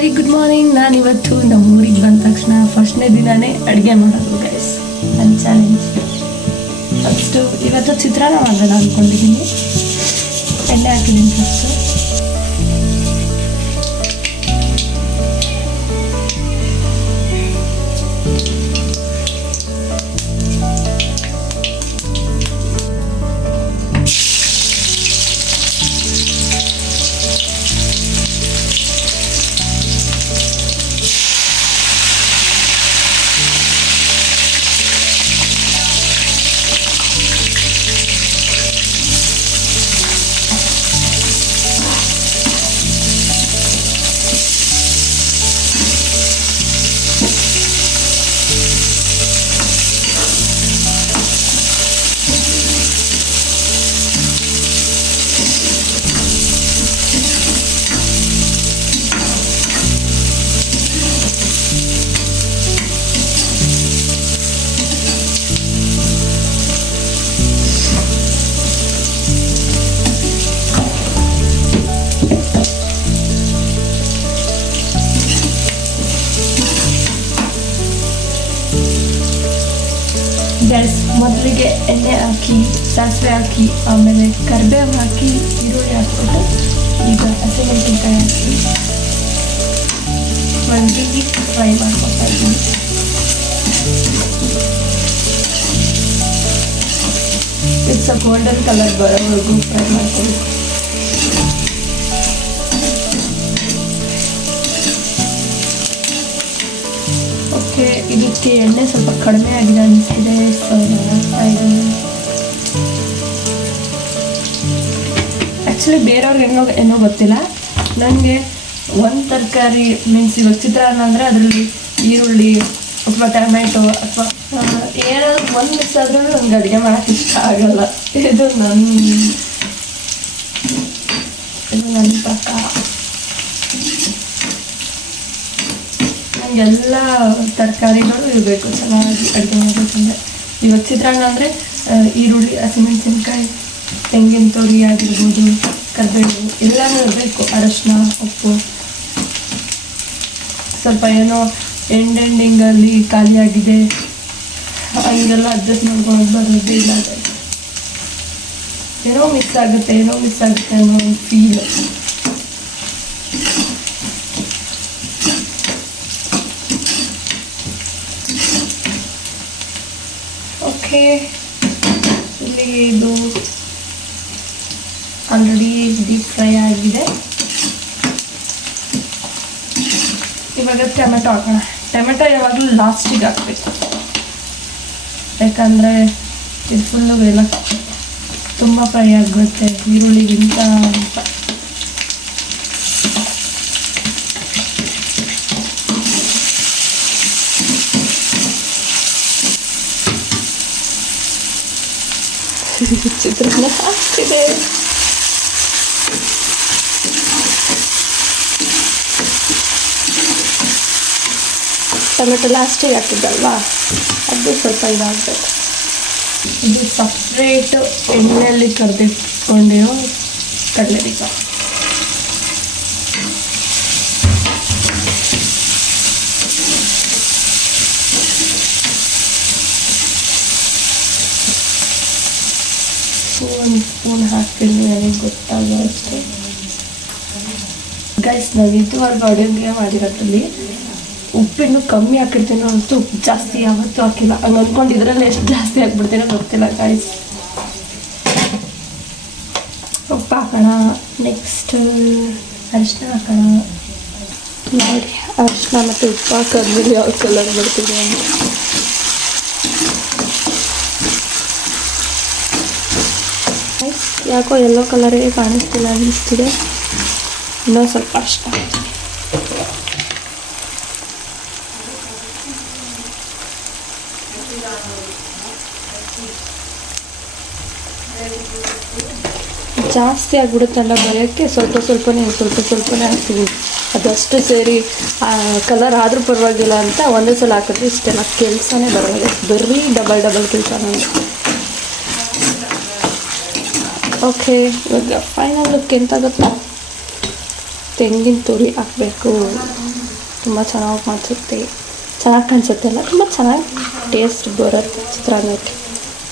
Very good morning ನಾನು ಇವತ್ತು ನಮ್ಮ ಊರಿಗೆ ಬಂದ ತಕ್ಷಣ ಫಸ್ಟ್ನೇ ದಿನನೇ ಅಡುಗೆ ಮಾಡೋದು ಗೈಸ್ ನನ್ನ ಚಾಲೆಂಜ್ ಫಸ್ಟು ಇವತ್ತು ಚಿತ್ರಾನ್ನ ಮಾಡೋಣ ಅಂದ್ಕೊಂಡಿದ್ದೀನಿ ಎಣ್ಣೆ ಹಾಕಿದ್ದೀನಿ ಫಸ್ಟು ಮೊದಲಿಗೆ ಎಣ್ಣೆ ಹಾಕಿ ಸಾಸಿವೆ ಹಾಕಿ ಆಮೇಲೆ ಕರಿಬೇವು ಹಾಕಿ ಈರುಳ್ಳಿ ಹಾಕ್ಬಿಟ್ಟು ಈಗ ಹಸಿಮೆಣಸಿನ್ಕಾಯಿ ಹಾಕಿ ಒಂದು ಫ್ರೈ ಮಾಡ್ಕೊತಾ ಇದ್ದೀನಿ ಇಟ್ಸ್ ಅ ಗೋಲ್ಡನ್ ಕಲರ್ ಬರೋವರೆಗೂ ಫ್ರೈ ಮಾಡ್ಕೊಬೇಕು ಇದಕ್ಕೆ ಎಣ್ಣೆ ಸ್ವಲ್ಪ ಕಡಿಮೆ ಆಗಿದೆ ಅನಿಸ್ತಿದೆ ಆ್ಯಕ್ಚುಲಿ ಬೇರೆಯವ್ರಿಗೆ ಹೆಂಗೋ ಏನೋ ಗೊತ್ತಿಲ್ಲ. ನನಗೆ ಒಂದು ತರಕಾರಿ ಮೀನ್ಸ್ ಇವಾಗ ಚಿತ್ರಾನ್ನ ಅಂದರೆ ಅದರಲ್ಲಿ ಈರುಳ್ಳಿ, ಅಥವಾ ಟೊಮೆಟೊ, ಅಥವಾ ಏನಾದ್ರು ಒಂದು ಮಿಕ್ಸ್ ಆದ್ರೂ ನನಗೆ ಅಡುಗೆ ಮಾಡೋಕ್ಕೆ ಇಷ್ಟ ಆಗಲ್ಲ. ಇದು ನನ್ನ ಇದು ನನ್ನ ಪ್ರಕಾರ ನನಗೆಲ್ಲ ತರಕಾರಿಗಳು ಇರಬೇಕು. ಚೆನ್ನಾಗಿ ಅಡುಗೆ ಮಾಡಬೇಕಂದ್ರೆ ಇವಾಗ ಚಿತ್ರಾನ್ನ ಅಂದರೆ ಈರುಳ್ಳಿ, ಹಸಿಮೆಣಸಿನ್ಕಾಯಿ, ತೆಂಗಿನ ತುರಿ ಆಗಿರ್ಬೋದು, ಕರ್ಬೇವು ಎಲ್ಲನೂ ಇರಬೇಕು. ಅರಶಿನ, ಉಪ್ಪು. ಸ್ವಲ್ಪ ಏನೋ ಎಂಡ್ ಎಂಡಿಂಗಲ್ಲಿ ಖಾಲಿಯಾಗಿದೆ. ಹಂಗೆಲ್ಲ ಅಡ್ಜಸ್ಟ್ ಮಾಡ್ಕೊಂಡು ಬರೋದು ಇಲ್ಲ. ಏನೋ ಮಿಸ್ ಆಗುತ್ತೆ, ಏನೋ ಮಿಸ್ ಆಗುತ್ತೆ ಅನ್ನೋ ಒಂದು ಫೀಲ್ ಓಕೆ ಇಲ್ಲಿ ಇದು ಆಲ್ರೆಡಿ ಡೀಪ್ ಫ್ರೈ ಆಗಿದೆ ಇವಾಗ ಟೊಮೆಟೊ ಹಾಕೋಣ ಟೊಮೆಟೊ ಯಾವಾಗಲೂ ಲಾಸ್ಟಿಗೆ ಹಾಕಬೇಕು ಯಾಕಂದರೆ ಇದು ಫುಲ್ಲು ಎಲ್ಲ ತುಂಬ ಫ್ರೈ ಆಗುತ್ತೆ ಈರುಳ್ಳಿಗಿಂತ ಚಿತ್ರಾನ್ನ ಆಗ್ತಿದೆ ಟೊಮೆಟೊ ಲಾಸ್ಟಿಗೆ ಹಾಕಿದ್ದಲ್ವಾ? ಅದು ಸ್ವಲ್ಪ ಇದಾಗಬೇಕು. ಇದು ಸಪ್ರೇಟ್ ಎಣ್ಣೆಯಲ್ಲಿ ಕರೆದಿಟ್ಕೊಂಡಿರೋ ಕಡಲೆ ಬೀಜ ಒಂದು ಸ್ಪೂನ್ ಹಾಕಿದ್ರು ನನಗೆ ಗೊತ್ತಾಗೋ ಅಷ್ಟೇ ಗೈಸ್ ನಾನು ಇದುವರೆಗೂ ಅಡುಗೆ ಮಾಡಿರೋದ್ರಲ್ಲಿ? ಉಪ್ಪಿನ್ನು ಕಮ್ಮಿ ಹಾಕಿರ್ತೀನೋ ಅಂತೂ ಉಪ್ಪು ಜಾಸ್ತಿ ಯಾವತ್ತೂ ಹಾಕಿಲ್ಲ. ಹಂಗೆ ಅಂದ್ಕೊಂಡು ಇದರಲ್ಲಿ ಎಷ್ಟು ಜಾಸ್ತಿ ಹಾಕ್ಬಿಡ್ತೀನೋ ಗೊತ್ತಿಲ್ಲ ಗೈಸ್ ಉಪ್ಪು ಹಾಕೋಣ. ನೆಕ್ಸ್ಟ್ ಅರಿಶಿನ ಹಾಕೋಣ. ನೋಡಿ ಅರಿಶಿನ ಮತ್ತು ಉಪ್ಪು ಹಾಕಿದ್ಮೇಲೆ ಯಾವ ಕಲರ್ ಬರ್ತಿದೆ ಅಂತ ಯಾಕೋ ಯೆಲ್ಲೋ ಕಲರೇ ಕಾಣಿಸ್ತಿಲ್ಲ ಅನ್ನಿಸ್ತಿದೆ. ಇನ್ನೂ ಸ್ವಲ್ಪ ಅಷ್ಟ. ಜಾಸ್ತಿ ಆಗ್ಬಿಡುತ್ತಲ್ಲ ಬರೆಯೋಕ್ಕೆ ಸ್ವಲ್ಪ ಸ್ವಲ್ಪನೇ ಸ್ವಲ್ಪ ಸ್ವಲ್ಪನೇ ಹಾಕ್ತೀವಿ. ಅದಷ್ಟು ಸೇರಿ ಕಲರ್ ಆದರೂ ಪರವಾಗಿಲ್ಲ ಅಂತ ಒಂದೇ ಸಲ ಹಾಕಿದ್ರೆ ಇಷ್ಟೆಲ್ಲ. ಕೆಲಸನೇ ಬರೋದು ಬರೀ ಡಬಲ್ ಡಬಲ್ ಕೆಲಸ ನನಗೆ ಓಕೆ ಇವಾಗ ಫೈನಲ್ ಲುಕ್ ಎಂತ ಗೊತ್ತಾ ತೆಂಗಿನ ತುರಿ ಹಾಕಬೇಕು ತುಂಬ ಚೆನ್ನಾಗಿ ಕಾಣಿಸುತ್ತೆ ಚೆನ್ನಾಗಿ ಕಾಣಿಸುತ್ತೆ ಅಲ್ಲ ತುಂಬ ಚೆನ್ನಾಗಿ ಟೇಸ್ಟ್ ಬರುತ್ತೆ ಚಿತ್ರಾನ್ನಕ್ಕೆ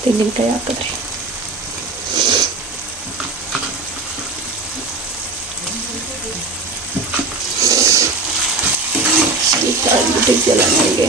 ತೆಂಗಿನಕಾಯಿ ಹಾಕಿದ್ರೆ ಶೀತ ಆಗ್ಬಿಟ್ಟಿದೆಯಲ್ಲ ನನಗೆ